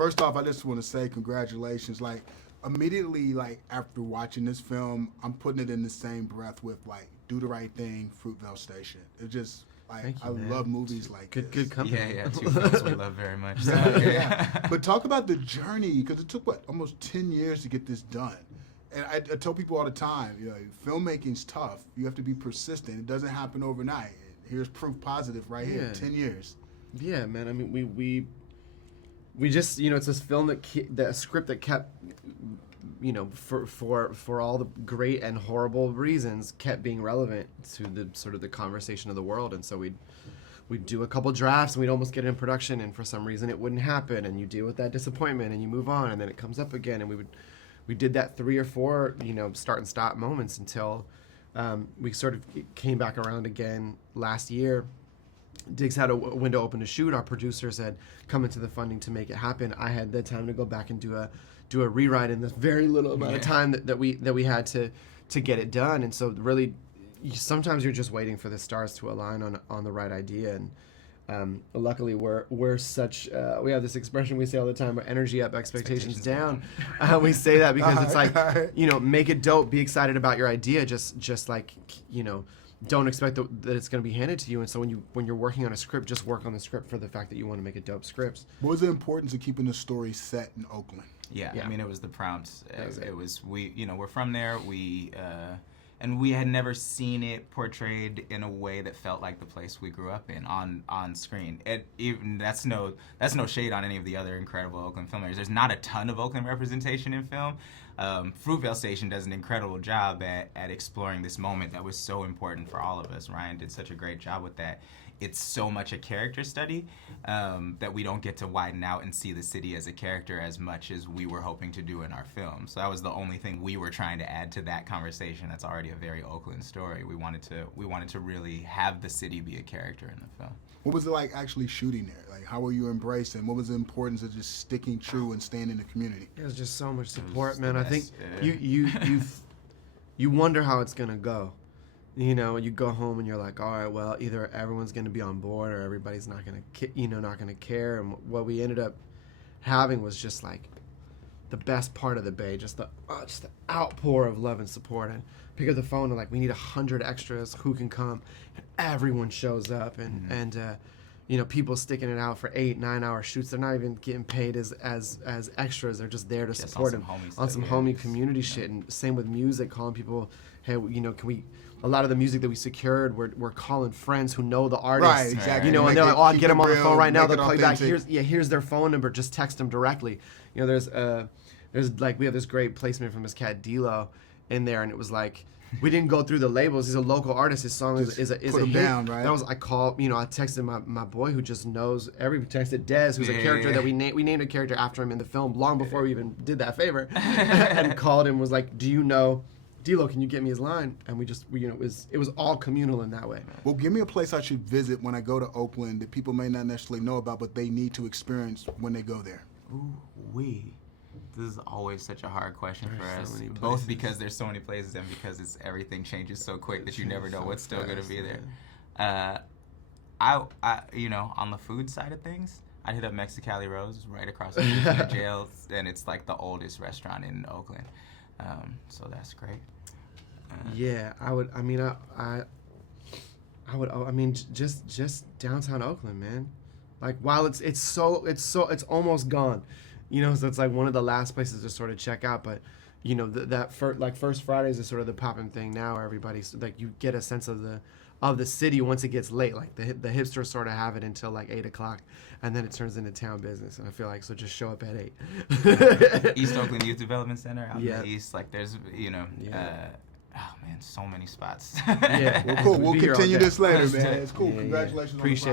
First off, I just want to say congratulations. Like, immediately, like, after watching this film, I'm putting it in the same breath with, like, Do the Right Thing, Fruitvale Station. It just, like, I love movies like this. Good company. Yeah, two films we love very much. So. Yeah. But talk about the journey, because it took, almost 10 years to get this done. And I tell people all the time, filmmaking's tough. You have to be persistent. It doesn't happen overnight. Here's proof positive right here, 10 years. Yeah, man. I mean, we just, it's this film that script that kept, for all the great and horrible reasons, kept being relevant to the sort of the conversation of the world. And so we'd do a couple drafts and we'd almost get it in production, and for some reason it wouldn't happen, and you deal with that disappointment and you move on, and then it comes up again, and we did that 3 or 4, start and stop moments until we sort of came back around again last year. Diggs had a window open to shoot. Our producers had come into the funding to make it happen. I had the time to go back and do a rewrite in this very little amount of time that we had to get it done. And so really, sometimes you're just waiting for the stars to align on the right idea. And luckily, we're such we have this expression we say all the time: energy up, expectations down. We say that because it's like, make it dope, be excited about your idea, just like, don't expect that it's going to be handed to you. And so when you're working on a script, just work on the script for the fact that you want to make a dope script. What was the importance of keeping the story set in Oakland? Yeah. I mean, it was the prompt. It was we're from there. And we had never seen it portrayed in a way that felt like the place we grew up in on screen. That's no shade on any of the other incredible Oakland filmmakers. There's not a ton of Oakland representation in film. Fruitvale Station does an incredible job at exploring this moment that was so important for all of us. Ryan did such a great job with that. It's so much a character study that we don't get to widen out and see the city as a character as much as we were hoping to do in our film. So that was the only thing we were trying to add to that conversation. That's already a very Oakland story. We wanted to really have the city be a character in the film. What was it like actually shooting there? Like, how were you embracing? What was the importance of just sticking true and staying in the community? There's just so much support, man. I think you wonder how it's gonna go. You go home and you're like, all right, well, either everyone's going to be on board or everybody's not going to care. And what we ended up having was just like the best part of the Bay, just the outpour of love and support. And pick up the phone and like, we need 100 extras. Who can come? And everyone shows up, and people sticking it out for 8-9 hour shoots. They're not even getting paid as extras. They're just there to support them on some homie community shit. And same with music, calling people, hey, can we? A lot of the music that we secured, we're calling friends who know the artists. Right, exactly. And they're like, I'll get them on the phone right now. They'll call you back. Here's their phone number. Just text them directly. There's like, we have this great placement from this cat D-Lo in there, and it was like, we didn't go through the labels. He's a local artist. His song is a hit. Down, right? That was, I texted my boy who just knows texted Dez, who's a character that we named a character after him in the film long before we even did that favor, and called him, was like, do you know D-Lo, can you get me his line? And it was all communal in that way. Well, give me a place I should visit when I go to Oakland that people may not necessarily know about, but they need to experience when they go there. This is always such a hard question for us, both because there's so many places and because everything changes so quick that you never know what's still going to be there. I on the food side of things, I'd hit up Mexicali Rose, right across the street from the jail, and it's like the oldest restaurant in Oakland. So that's great. I would. I mean, just downtown Oakland, man. Like, while it's almost gone, so it's like one of the last places to sort of check out. But First Fridays is sort of the popping thing now, where everybody's like, you get a sense of the city once it gets late. Like the hipsters sort of have it until like 8 o'clock, and then it turns into town business. And I feel like, so just show up at 8. East Oakland Youth Development Center out in the east. Like there's oh man, so many spots. Well, cool. We'll continue this later, man. It's cool. Congratulations. Appreciate